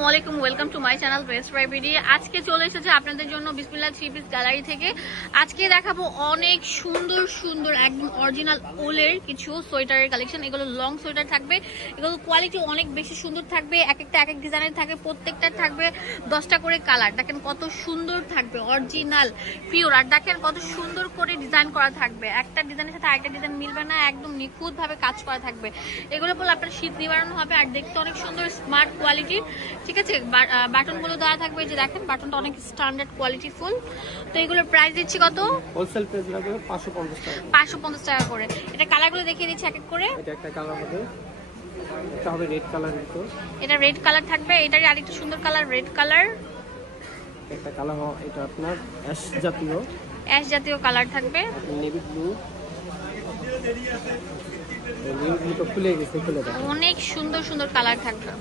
আসসালামু আলাইকুম welcome to my channel best buy BD আজকে চলে এসেছে আপনাদের জন্য বিসমিল্লা থ্রি পিস গ্যালারি থেকে। আজকে দেখাবো অনেক সুন্দর সুন্দর, একদম অরিজিনাল ওলের কিছু সোয়েটারের কালেকশন এগুলো লং সোয়েটার থাকবে। এগুলো কোয়ালিটি অনেক বেশি সুন্দর থাকবে। এক একটা, এক এক ডিজাইনের থাকবে, প্রত্যেকটা থাকবে দশটা করে কালার দেখেন কত সুন্দর থাকবে অরিজিনাল পিওর আর দেখেন কত সুন্দর করে ডিজাইন করা থাকবে। একটা ডিজাইনের সাথে আরেকটা ডিজাইন মিলবে না, একদম নিখুঁতভাবে কাজ করা থাকবে। এগুলো বলে আপনার শীত নিবারণ হবে, আর দেখতে অনেক সুন্দর স্মার্ট কোয়ালিটি ঠিক আছে? বাটনগুলো দেওয়া থাকবে যে দেখেন বাটনটা অনেক স্ট্যান্ডার্ড কোয়ালিটি ফুল তো এগুলোর প্রাইস দিচ্ছি কত? হোলসেল প্রাইস লাগবে পাঁচশো পঞ্চাশ টাকা। পাঁচশো পঞ্চাশ টাকা করে। এটা কালারগুলো দেখিয়ে দিচ্ছি এক এক করে। এটা একটা কালার হবে। এটা হবে রেড কালার তো এটা রেড কালার থাকবে। এটারই আরেকটা সুন্দর কালার রেড কালার একটা কালার এটা আপনার অ্যাশ জাতীয়। অ্যাশ জাতীয় কালার থাকবে। নেভি ব্লু অনেক সুন্দর সুন্দর কালার থাকবে।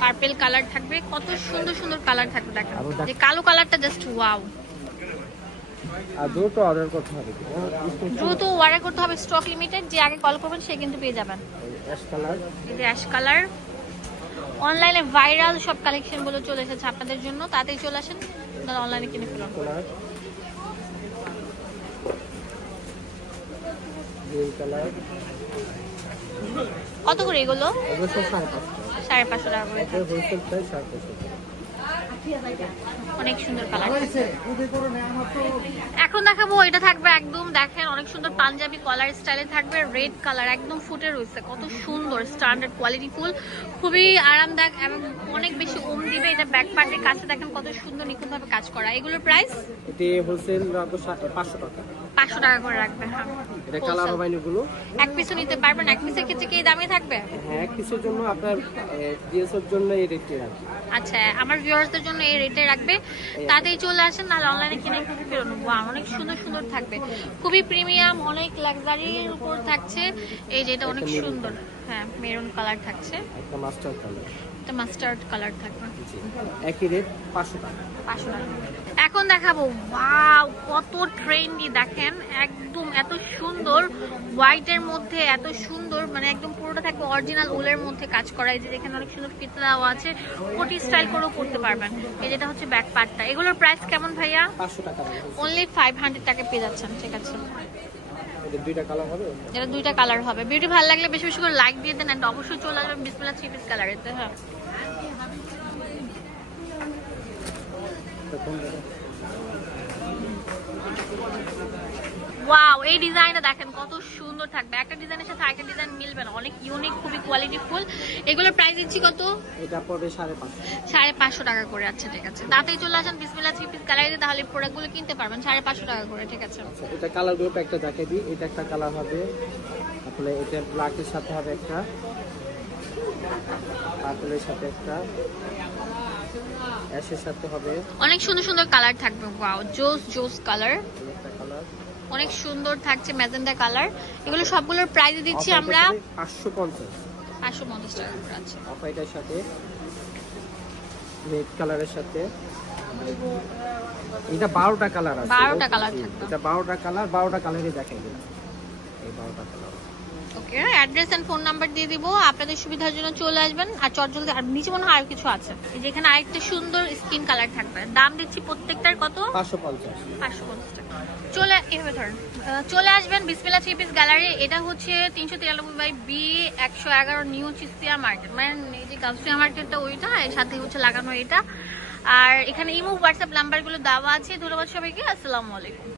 পার্পেল কালার থাকবে। কত সুন্দর সুন্দর কালার থাকবে দেখেন। যে কালো কালারটা জাস্ট ওয়াও আর দুটো অর্ডার করতে হবে। দ্রুত অর্ডার করতে হবে স্টক লিমিটেড যে আগে কল করবেন সে কিন্তু পেয়ে যাবেন। অ্যাশ কালার এই যে অ্যাশ কালার অনলাইনে ভাইরাল সব কালেকশনগুলো চলে এসেছে আপনাদের জন্য। তাতেই চলে আসেন। আপনারা অনলাইনে কিনে ফেলুন। Green colour. কত করে এগুলো? অবশ্যই সাড়ে পাঁচশো। সাড়ে পাঁচশো টাকা করে। হোলসেল প্রাইস সাড়ে পাঁচশো অনেক সুন্দর কালার এখন দেখাবো এটা থাকবে একদম দেখেন অনেক সুন্দর পাঞ্জাবি কলার স্টাইলে থাকবে রেড কালার একদম ফুটে রয়েছে কত সুন্দর স্ট্যান্ডার্ড কোয়ালিটি ফুল খুবই আরামদায়ক এবং অনেক বেশি ওম দিবে এটা ব্যাক পার্টের কাছে দেখেন কত সুন্দর নিখুঁতভাবে কাজ করা। এগুলোর প্রাইস এটি হোলসেল রাখব সা- পাঁচশো টাকা। পাঁচশো টাকা করে রাখবে হ্যাঁ। এটা কালার হবে এক পিসও নিতে পারবেন এক পিসের ক্ষেত্রে কি দামই থাকবে? হ্যাঁ কিছুর জন্য আপনার ডিএসওর জন্য এই রেটে রাখবে। আচ্ছা আমার ভিউয়ার্সদের জন্য এই রেটে রাখবে। তাতেই চলে আসেন নাহলে অনলাইনে কিনে কিনে ফেরোনো অনেক সুন্দর সুন্দর থাকবে। খুবই প্রিমিয়াম অনেক লাক্সারির উপর থাকছে। এই যেটা অনেক সুন্দর। হ্যাঁ মেরুন কালার থাকছে। একটা মাস্টার কালার এটা মাস্টার্ড কালার থাকবে। একই রেট পাঁচশো টাকা। পাঁচশো টাকা। এখন দেখাবো ওয়াও কত ট্রেন্ডি দেখেন একদম এত সুন্দর হোয়াইটের মধ্যে এত সুন্দর মানে একদম পুরোটা থাকবে অরিজিনাল উলের মধ্যে কাজ করা। এই যে এখানে অনেক সুন্দর ফিতে দেওয়া আছে কোটি স্টাইল করেও করতে পারবেন। এই যেটা হচ্ছে ব্যাক পার্টটা এগুলোর প্রাইস কেমন ভাইয়া? পাঁচশো টাকা দাম। হয়েছে। অনলি ফাইভ হান্ড্রেড টাকা পেয়ে যাচ্ছেন ঠিক আছে। এদের দুইটা কালার হবে এটা দুইটা কালার হবে। বিউটি ভালো লাগলে বেশি বেশি করে লাইক দিয়ে দেন অ্যান্ড অবশ্যই চলে আসবেন বিসমিল্লা থ্রি পিস কালারেতে হ্যাঁ। ওয়াও এই ডিজাইনটা দেখেন কত সুন্দর থাকবে। একটা ডিজাইনের সাথে আরেকটা ডিজাইন মিলবে না। অনেক ইউনিক খুবই কোয়ালিটি ফুল এগুলোর প্রাইস দিচ্ছি কত? এটা পড়বে সাড়ে পাঁচশো। সাড়ে পাঁচশো টাকা করে আচ্ছা ঠিক আছে। তাতেই চলে আসেন বিসমিল্লা থ্রি পিস কালারে তাহলে প্রোডাক্টগুলো কিনতে পারবেন সাড়ে পাঁচশো টাকা করে ঠিক আছে। আচ্ছা এটা কালার গ্রুপ একটা যাকে দিই। এটা একটা কালার হবে তারপরে এটা ব্ল্যাকের সাথে হবে একটা পার্পলের সাথে একটা। অ্যাশের সাথে হবে। অনেক সুন্দর সুন্দর কালার থাকবে। ওয়াও জোস জোস কালার। কালার। অনেক সুন্দর থাকছে ম্যাজেন্ডা কালার। এগুলো সবগুলোর প্রাইস দিচ্ছি আমরা পাঁচশো পঞ্চাশ। পাঁচশো পঞ্চাশ টাকা করে আছে। অফ হোয়াইটের সাথে রেড কালারের সাথে। এটা বারোটা কালার আছে। 12টা colour থাকবে। এটা বারোটা কালার বারোটা কালারই দেখাই দিলাম। এই বারোটা colour okay address and phone number দিয়ে দিব। আপনাদের সুবিধার জন্য চলে আসবেন। আর চটজলদি আর নিচে মনে হয় আর কিছু আছে। এই যে এখানে আরেকটা সুন্দর স্কিন কালার থাকবে। দাম দিচ্ছি প্রত্যেকটার কত? পাঁচশো পঞ্চাশ। পাঁচশো পঞ্চাশ টাকা। চলে এভাবে ধরেন। চলে আসবেন বিসমিল্লা থ্রি পিস গ্যালারি এটা হচ্ছে তিনশো তিরানব্বই বাই বি একশো এগারো নিউ চিস্তিয়া মার্কেট মানে এই যে গাউসিয়া মার্কেটটা ওইটা এর সাথে হচ্ছে লাগানো এটা। আর এখানে ইমো হোয়াটসঅ্যাপ নাম্বারগুলো দেওয়া আছে। ধন্যবাদ সবাইকে। আসসালামু আলাইকুম।